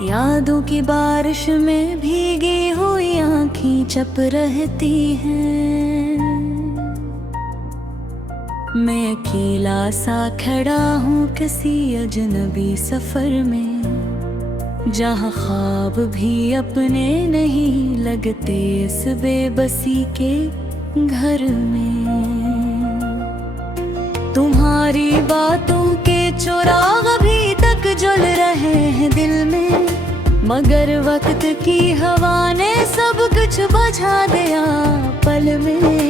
यादों की बारिश में भीगी हुई आँखें चप रहती हैं। मैं अकेला सा खड़ा हूँ किसी अजनबी सफर में, जहाँ ख्वाब भी अपने नहीं लगते इस बेबसी के घर में। तुम्हारी बातों के चिराग अभी तक जल रहे हैं दिल में, मगर वक्त की हवा ने सब कुछ बुझा दिया पल में।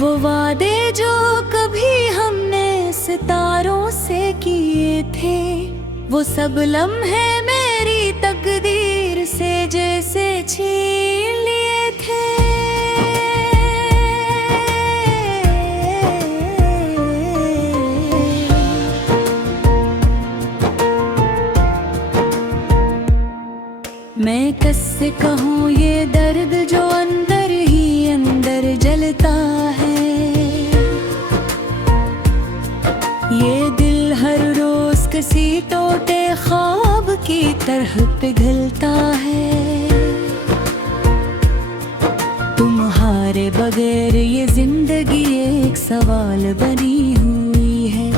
वो वादे जो कभी हमने सितारों से किए थे, वो सब लम्हे मेरी तकदीर से जैसे छीन लिए थे। मैं कैसे कहूँ ये दर्द जो अंदर ही अंदर जलता है। ये दिल हर रोज किसी टूटे ख्वाब की तरह पिघलता है। तुम्हारे बगैर ये जिंदगी एक सवाल बनी हुई है,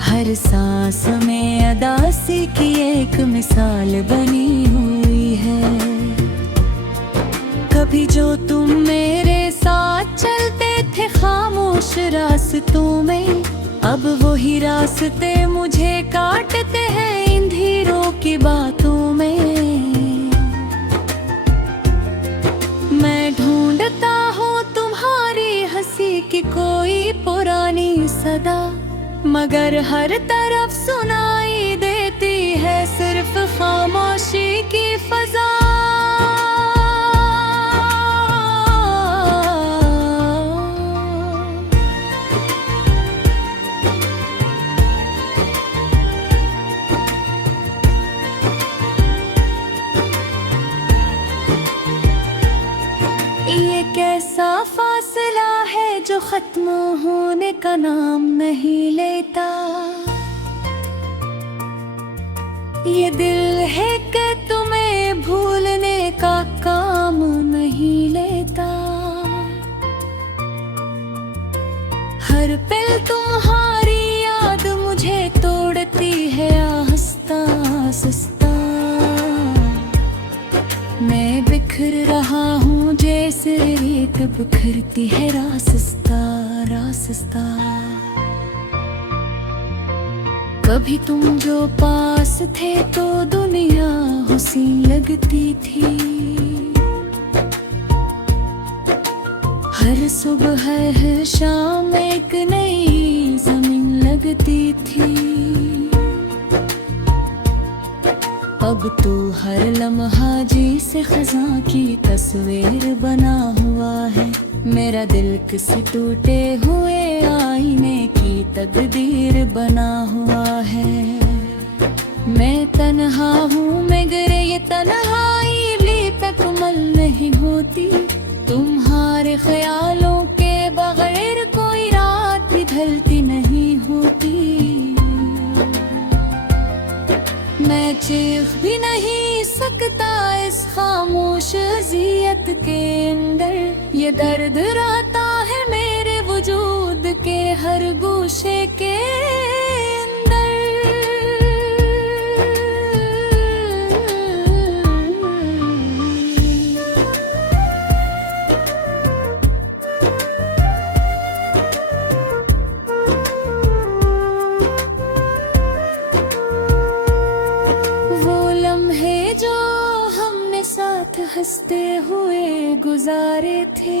हर सांस में अदासी की एक मिसाल बनी हुई है। कभी जो तुम मेरे साथ चलते थे खामोश रास्तों में, अब वही रास्ते मुझे काटते हैं इन धीरों की बातों में। मैं ढूंढता हूँ तुम्हारी हंसी की कोई पुरानी सदा, मगर हर तरफ सुनाई देती है सिर्फ खामोशी की फजा। ये कैसा फासला है जो खत्म होने का नाम नहीं लेता। ये दिल है कि तुम्हें भूलने का काम नहीं लेता। हर पल तुम्हारी याद मुझे तोड़ती है आहिस्ता आहिस्ता। मैं बिखर रहा हूँ जैसे रेत बिखरती है रास्ता रास्ता। कभी तुम जो पास थे तो दुनिया हुसीन लगती थी। हर सुबह हर शाम एक नई जमीन लगती थी। अब तो हर लम्हा जी से खज़ां की तस्वीर बना हुआ है। मेरा दिल किसी टूटे हुए आईने की तकदीर बना हुआ है। मैं तन्हा हूँ मगर ये तन्हाई भी मुकम्मल नहीं होती। तुम्हारे ख्यालों के बगैर कोई रात भी ढलती नहीं होती। मैं चीख भी नहीं सकता इस खामोश अज़ियत के अंदर। ये दर्द रहता है मेरे वजूद के हर गोशे के अंदर। हंसते हुए गुजारे थे,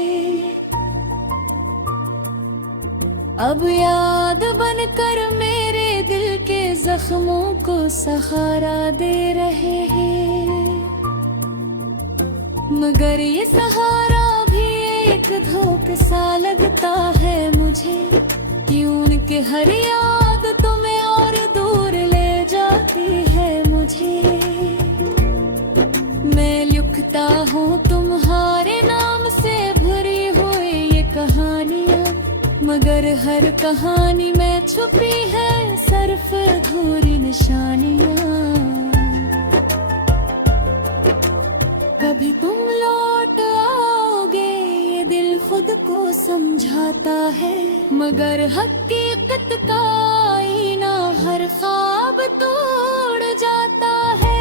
अब याद बनकर मेरे दिल के जख्मों को सहारा दे रहे हैं। मगर ये सहारा भी एक धोखा सा लगता है मुझे। क्यों कि हर याद तुम्हें और दूर ले जाती है मुझे। मैं लिखता हूँ तुम्हारे नाम से भरी हुई ये कहानियाँ, मगर हर कहानी में छुपी है सिर्फ सिर्फ अधूरी निशानियां। कभी तुम लौट आओगे ये दिल खुद को समझाता है, मगर हकीकत का आईना हर ख्वाब तोड़ जाता है।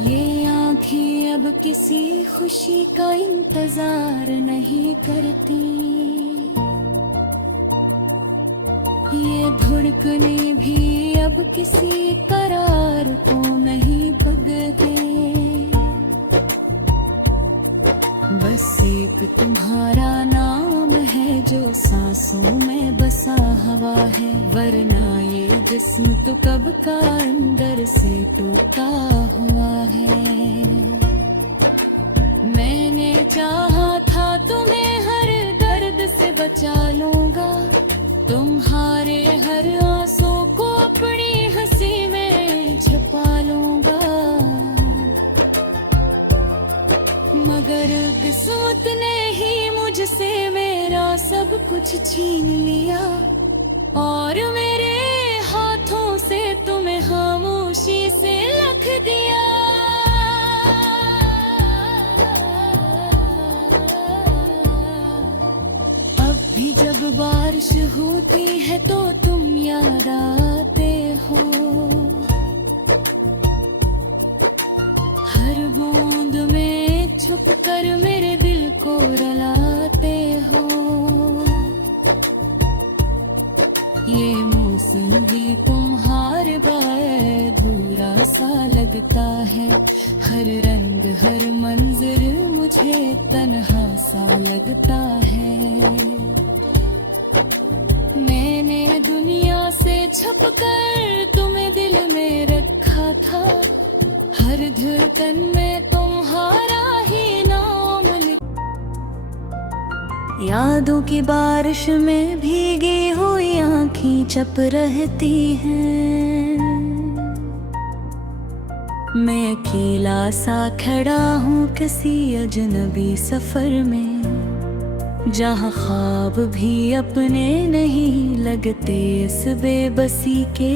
ये आँखें अब किसी खुशी का इंतजार नहीं करती, ये धड़कने भी अब किसी करार को नहीं बगते। बस एक तुम्हारा नाम है जो सांसों में बसा हवा है, वरना ये जिस्म तो कब का अंदर से टूटा हुआ है। मैंने चाहा था तुम्हें हर दर्द से बचा लूंगा, तुम्हारे हर आंसू को अपनी हंसी में छुपा लूंगा, मगर किस्मत ने ही मुझसे मेरा सब कुछ छीन लिया, और मेरे हाथों से तुम्हें खामोशी से रख दिया। अब भी जब बारिश होती है तो तुम याद आते हो, हर बूंद में छुप कर मेरे दिल को रुलाते हो। ये मौसम भी तुम्हारे बगैर अधूरा सा लगता है, हर रंग हर मंजर मुझे तन्हा सा लगता है। मैंने दुनिया से छुपकर तुम्हें दिल में रखा था, हर धड़कन में तुम्हारा ही नाम लिखा। यादों की बारिश में भीगी हुई आँखें चप रहती हैं, मैं अकेला सा खड़ा हूँ किसी अजनबी सफर में, जहाँ ख्वाब भी अपने नहीं लगते इस बेबसी के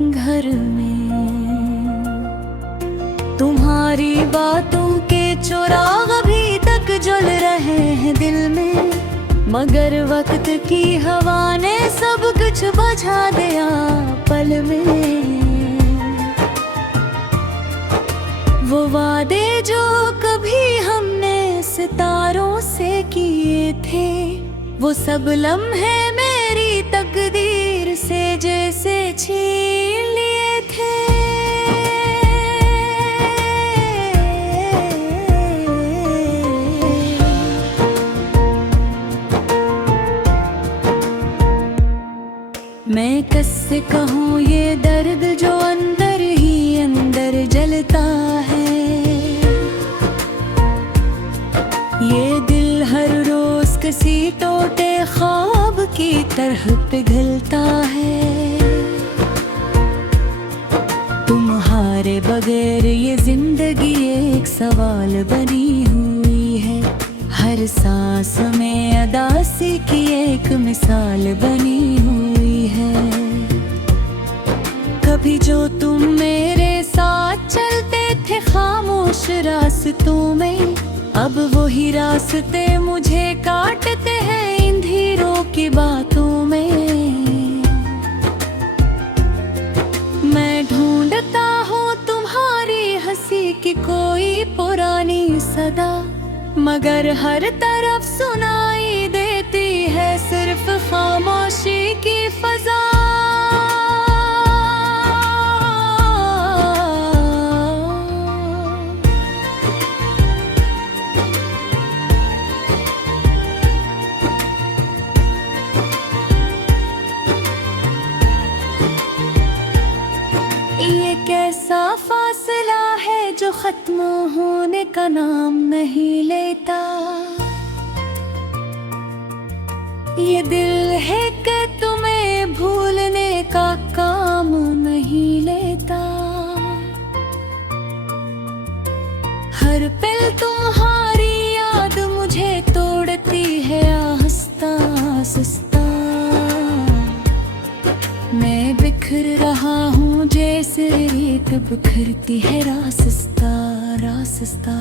घर में। तुम्हारी बातों के चिराग अभी तक जल रहे हैं दिल में, मगर वक्त की हवा ने सब कुछ बुझा दिया पल में। वो वादे जो कभी हमने सितारों से किए थे, वो सब लम्हे मेरी तकदीर से जैसे छीन लिए थे। मैं कैसे कहूँ ये दर्द जो अंदर ही अंदर जलता है, ये दिल हर रोज किसी टूटे ख्वाब की तरह पिघलता है। तुम्हारे बगैर ये जिंदगी एक सवाल बनी हुई है, हर सांस में अदासी की एक मिसाल बनी हुई है। कभी जो तुम मेरे साथ चलते थे खामोश रास्तों में, अब वही रास्ते मुझे काटते हैं इन धीरों की बातों में। मैं ढूंढता हूँ तुम्हारी हंसी की कोई पुरानी सदा, मगर हर तरफ सुनाई देती है सिर्फ खामोशी की फजा। ये कैसा फासला है जो खत्म होने का नाम नहीं लेता, ये दिल है कि तुम्हें भूल बिखर रहा हूँ जैसे रेत बिखरती है रास्ता रास्ता।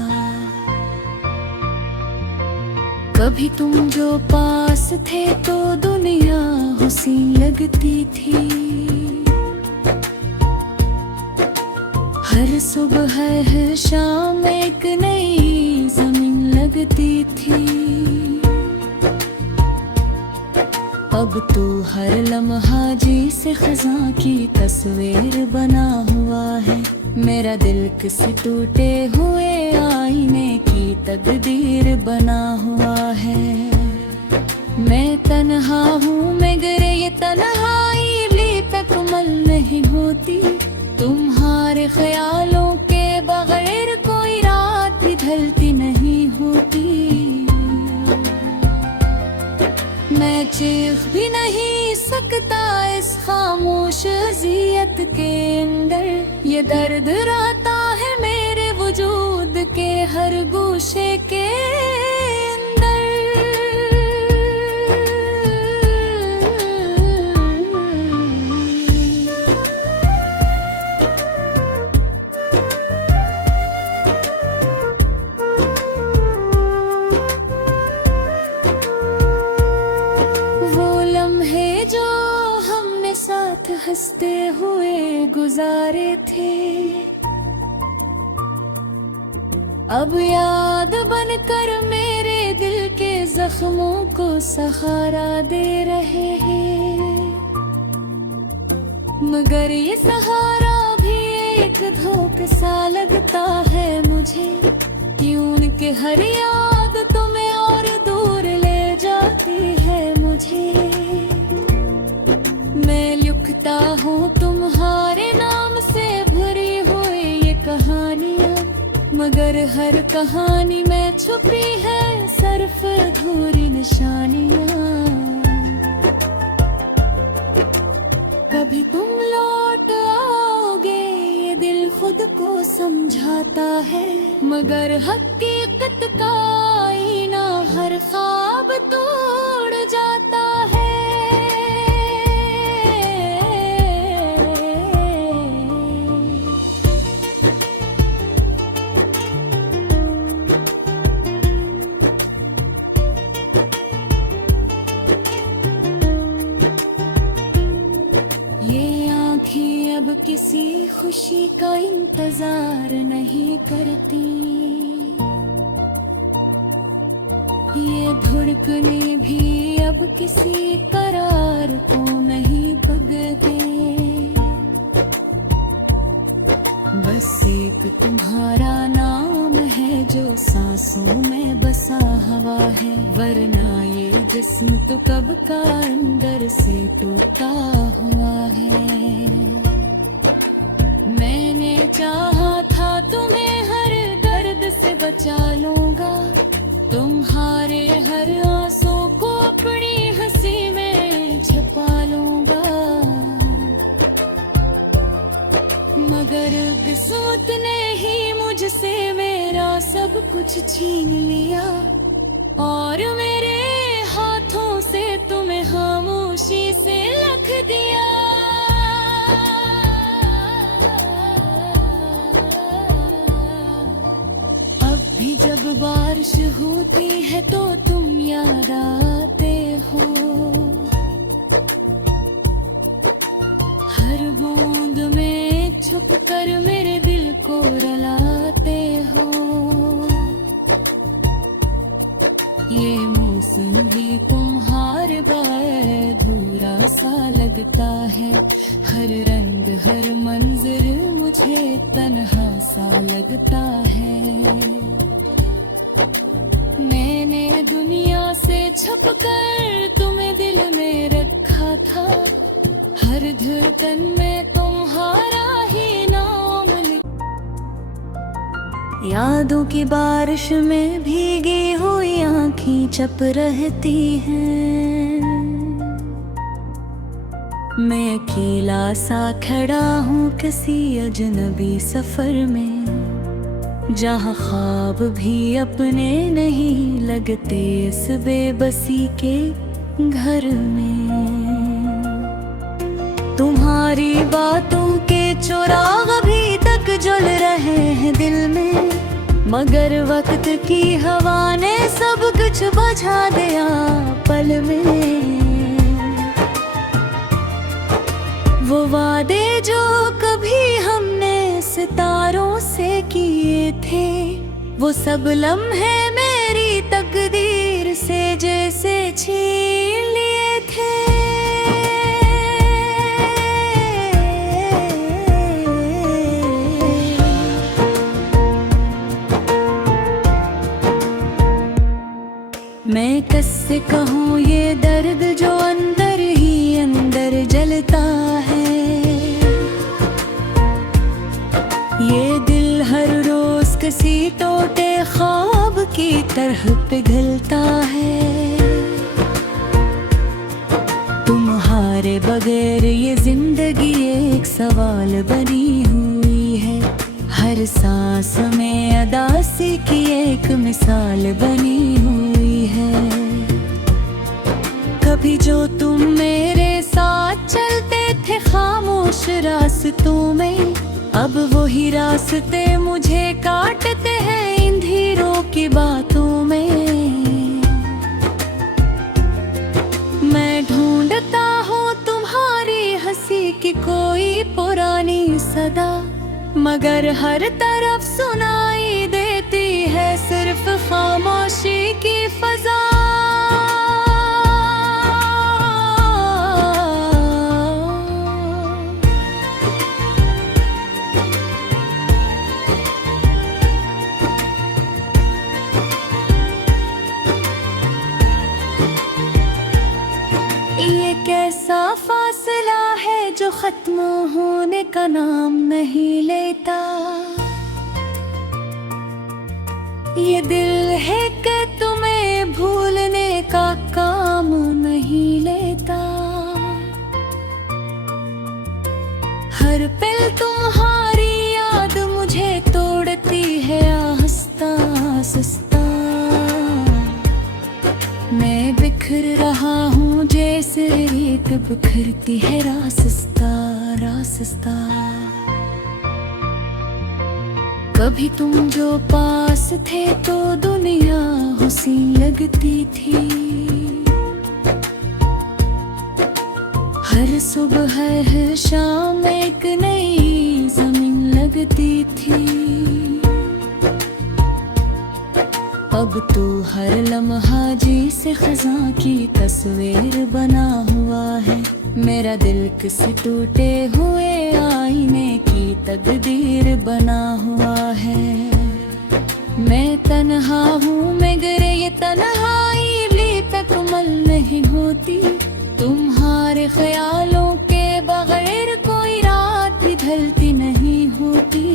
कभी तुम जो पास थे तो दुनिया हुसीन लगती थी। हर सुबह हर शाम एक नई जमीन लगती थी। अब तो हर लम्हा जिसे खज़ां की तस्वीर बना हुआ है। मेरा दिल किसी टूटे हुए आईने की तकदीर बना हुआ है। मैं तन्हा हूँ मगर ये तन्हाई भी तकम्मल नहीं होती। तुम्हारे ख्यालों के बगैर कोई रात भी ढलती नहीं होती। मैं चीख भी नहीं सकता इस खामोश अज़ियत के अंदर। ये दर्द रहता है मेरे वजूद के हर गोशे के अंदर। हंसते हुए गुजारे थे अब याद बनकर मेरे दिल के जख्मों को सहारा दे रहे हैं। मगर ये सहारा भी एक धोखा सा लगता है मुझे। क्यों उनके हर याद तुम्हें और दूर ले जाती है मुझे। मैं लिखता हूँ तुम्हारे नाम से भरी हुई ये कहानियाँ। मगर हर कहानी में छुपी है सिर्फ अधूरी निशानियाँ। कभी तुम लौट आओगे ये दिल खुद को समझाता है। मगर हकीकत का आईना हर ख्वाब तोड़ जाता है। अब किसी खुशी का इंतजार नहीं करती। ये धड़कने भी अब किसी करार को नहीं भगते। बस एक तुम्हारा नाम है जो सांसों में बसा हवा है। वरना ये जिस्म तो कब का अंदर से टूटा हुआ है। मैंने चाहा था तुम्हें हर दर्द से बचा लूंगा। तुम्हारे हर आंसू को अपनी हंसी में छुपा लूंगा। मगर किस्मत ने ही मुझसे मेरा सब कुछ छीन लिया। और मेरे हाथों से तुम्हें खामोशी से रख दिया। जब बारिश होती है तो तुम याद आते हो। हर बूंद में छुप कर मेरे दिल को रुलाते हो। ये मौसम भी तुम्हारे बगैर अधूरा सा लगता है। हर रंग हर मंजर मुझे तन्हा सा लगता है। मैंने दुनिया से छुपकर तुम्हें दिल में रखा था। हर धड़कन में तुम्हारा ही नाम यादों की बारिश में भीगी हुई आँखें चप रहती हैं। मैं अकेला सा खड़ा हूँ किसी अजनबी सफर में। जहाँ ख्वाब भी अपने नहीं लगते इस बेबसी के घर में। तुम्हारे तुम्हारी बातों के चिराग अभी तक जल रहे हैं दिल में, मगर वक्त की हवा ने सब कुछ बुझा दिया पल में। वो वादे जो कभी हमने सितारों से किए थे, वो सब लम्हे मेरी तकदीर से जैसे छीन लिए थे। मैं कैसे कहूँ ये दर्द जो अंदर ही अंदर जलता है, ये दिल हर रोज किसी टूटे ख्वाब की तरह पिघलता है। तुम्हारे बगैर ये जिंदगी एक सवाल बनी हुई है, हर सांस में अदासी की एक मिसाल बनी हुई है। कभी जो तुम मेरे साथ चलते थे खामोश रास्तों में, अब वही रास्ते मुझे काटते हैं इन धीरों की बातों में। मैं ढूंढता हूँ तुम्हारी हंसी की कोई पुरानी सदा, मगर हर तरफ सुनाई देती है सिर्फ खामोशी की फजा। ये कैसा फासला है जो खत्म होने का नाम नहीं लेता, ये दिल है कि तुम्हें भूलने का काम नहीं लेता। हर पल तुम्हारी याद मुझे तोड़ती है आहिस्ता आहिस्ता। मैं बिखर रहा हूँ जैसे रेत बिखरती है रास्ता रास्ता। कभी तुम जो पास थे तो दुनिया हुस्न लगती थी, हर सुबह हर शाम एक नई जमीन लगती थी। अब तो हर लम्हा जी से खज़ां की तस्वीर बना हुआ है, मेरा दिल किसी टूटे हुए आईने की तकदीर बना हुआ है। मैं तन्हा हूँ मगर ये तन्हाई भी मुकम्मल नहीं होती, तुम्हारे ख्यालों के बगैर कोई रात भी ढलती नहीं होती।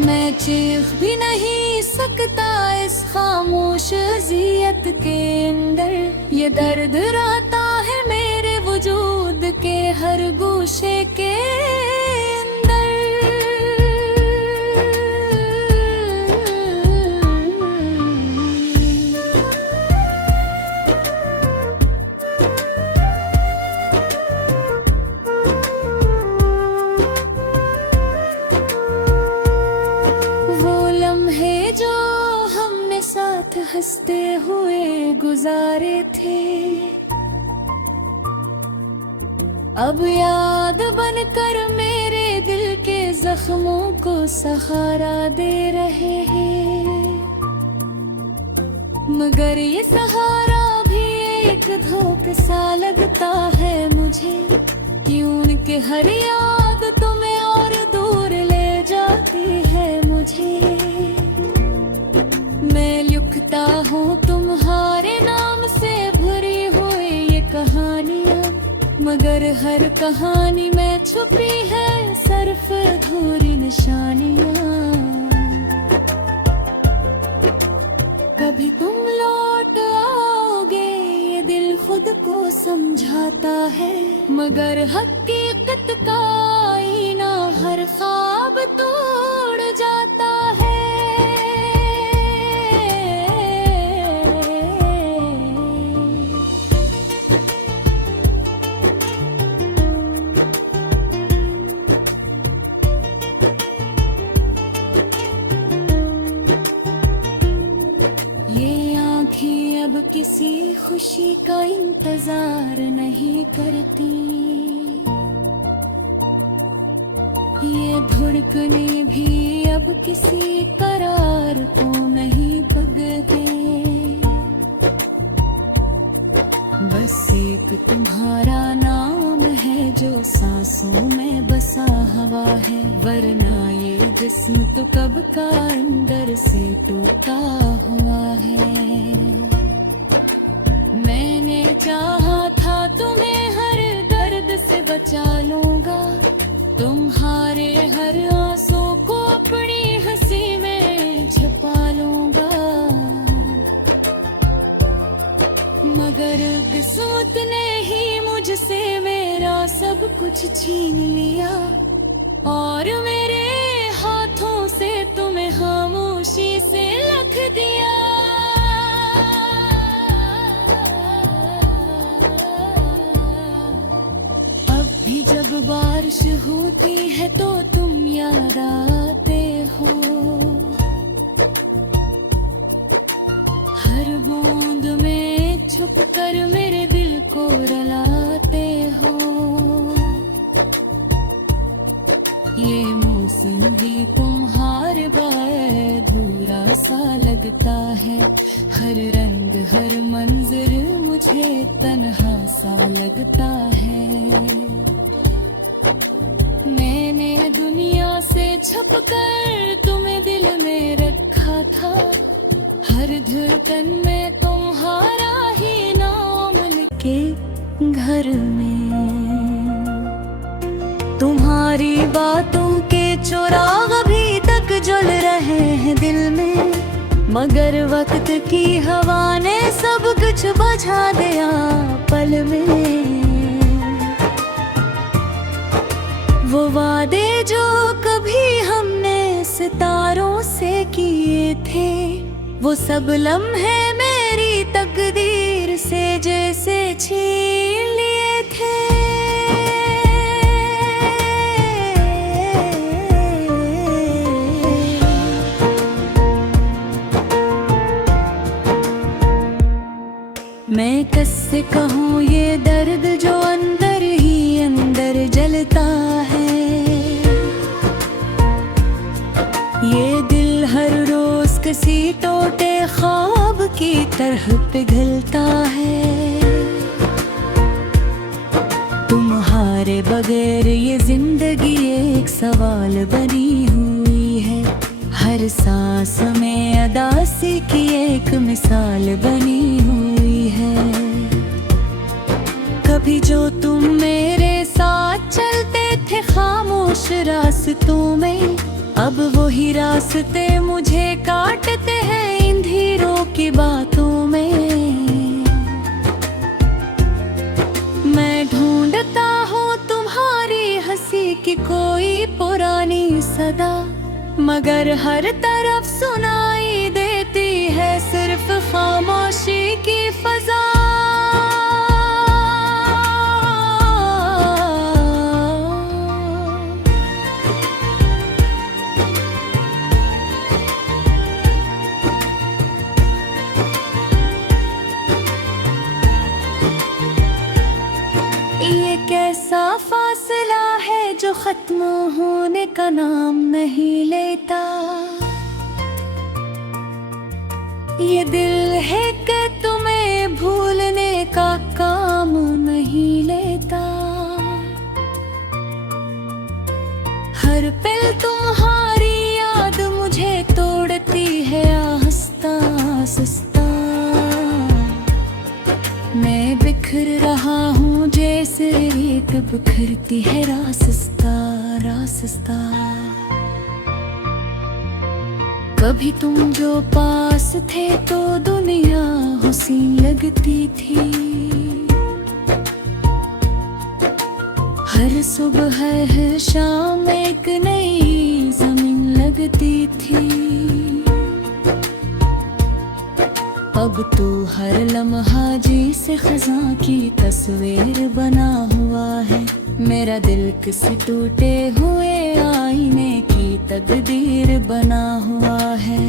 मैं चीख भी नहीं सकता इस खामोश अज़ियत के अंदर, ये दर्द रहता है मेरे वजूद के हर गोशे के अंदर। हंसते हुए गुजारे थे, अब याद बनकर मेरे दिल के जख्मों को सहारा दे रहे हैं। मगर ये सहारा भी एक धोखा सा लगता है मुझे, क्यों कि हर याद तुम्हें और दूर ले जाती है मुझे। मैं लिखता हूँ तुम्हारे नाम से भरी हुई ये कहानियाँ, मगर हर कहानी में छुपी है सिर्फ अधूरी निशानियाँ। कभी तुम लौट आओगे ये दिल खुद को समझाता है, मगर हकीकत का आईना हर ख्वाब तोड़ जाता है। इंतजार नहीं करती। ये धड़कने भी अब किसी करार को नहीं बगते। बस एक तुम्हारा नाम है जो सांसों में बसा हवा है, वरना ये जिस्म तो कब का अंदर से टूटा हुआ है। मैंने चाहा था तुम्हें हर दर्द से बचा लूंगा, तुम्हारे हर आंसू को अपनी हंसी में छुपा लूंगा। मगर किस्मत ने ही मुझसे मेरा सब कुछ छीन लिया, और मेरे हाथों से तुम्हें खामोशी से रख दिया। अब भी जब बारिश होती है तो तुम याद आते हो, हर बूंद में छुप कर मेरे दिल को रुलाते हो। ये मौसम भी तुम्हारे बगैर अधूरा सा लगता है, हर रंग हर मंजर मुझे तन्हा सा लगता है। मैंने दुनिया से छुप कर तुम्हें दिल में रखा था, हर धड़कन में तुम्हारा ही नाम लिखे घर में। तुम्हारी बातों के चिराग अभी तक जल रहे हैं दिल में, मगर वक्त की हवा ने सब कुछ बुझा दिया पल में। वो वादे जो कभी हमने सितारों से किए थे, वो सब लम्हे मेरी तकदीर से जैसे छीन लिए थे। मैं कैसे कहूँ ये दर्द जो अंदर ही अंदर जलता है, ये दिल हर रोज किसी टूटे ख्वाब की तरह पिघलता है। तुम्हारे बगैर ये जिंदगी एक सवाल बनी हुई है, हर सांस में अदासी की एक मिसाल बनी हुई है। कभी जो तुम मेरे साथ चलते थे खामोश रास्तों में, अब वही रास्ते मुझे काटते हैं इन धीरों की बातों में। मैं ढूंढता हूँ तुम्हारी हंसी की कोई पुरानी सदा, मगर हर तरफ सुनाई देती है सिर्फ खामोशी की फजा। ये कैसा फासला है जो खत्म होने का नाम नहीं लेता, ये दिल है कि तुम्हें भूलने का काम नहीं लेता। हर पल तुम्हारी याद मुझे तोड़ती है आहिस्ता आहिस्ता। मैं बिखर रहा हूँ जैसे रेत बिखरती है रास्ता रास्ता। कभी तुम जो पास थे तो दुनिया हुसीन लगती थी, हर सुबह हर शाम एक नई जमीन लगती थी। अब तो हर लम्हा जी से खज़ां की तस्वीर बना हुआ है, मेरा दिल किसी टूटे हुए आईने की तकदीर बना हुआ है।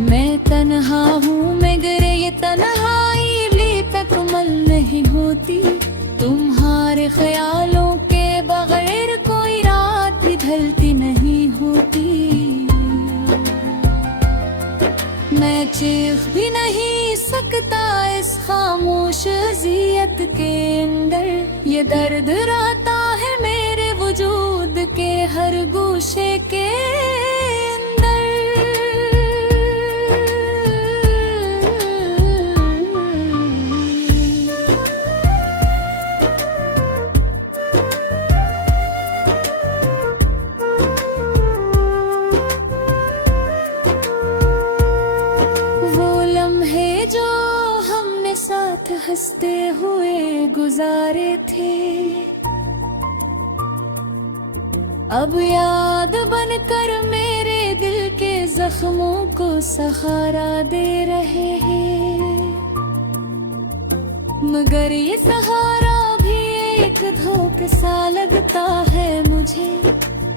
मैं तन्हा हूँ मगर ये तन्हाई भी तकमल नहीं होती। तुम्हारे ख्यालों के बगैर कोई रात भी ढलती नहीं होती। मैं चीख भी नहीं सकता इस खामोश अज़ियत के अंदर। ये दर्द रहता है मेरे वजूद के हर गोशे के हंसते हुए गुजारे थे, अब याद बनकर मेरे दिल के जख्मों को सहारा दे रहे हैं। मगर ये सहारा भी एक धोखा सा लगता है मुझे,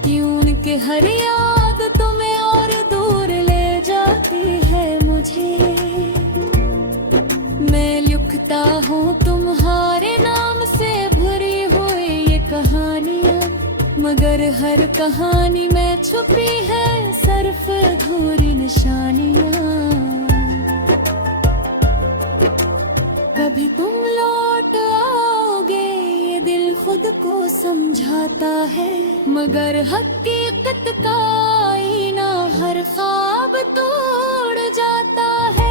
क्यों उनके हर याद तुम्हें और दूर ले जाती है मुझे। मैं लिखता हूँ तुम्हारे नाम से भरी हुई ये कहानियाँ, मगर हर कहानी में छुपी है सिर्फ अधूरी निशानियाँ। कभी तुम लौट आओगे ये दिल खुद को समझाता है, मगर हकीकत का आईना हर ख्वाब तोड़ जाता है।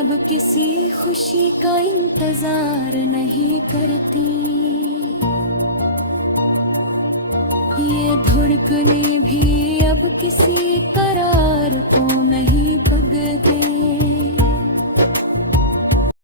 अब किसी खुशी का इंतजार नहीं करती, ये धड़कने भी अब किसी करार को नहीं बदलती।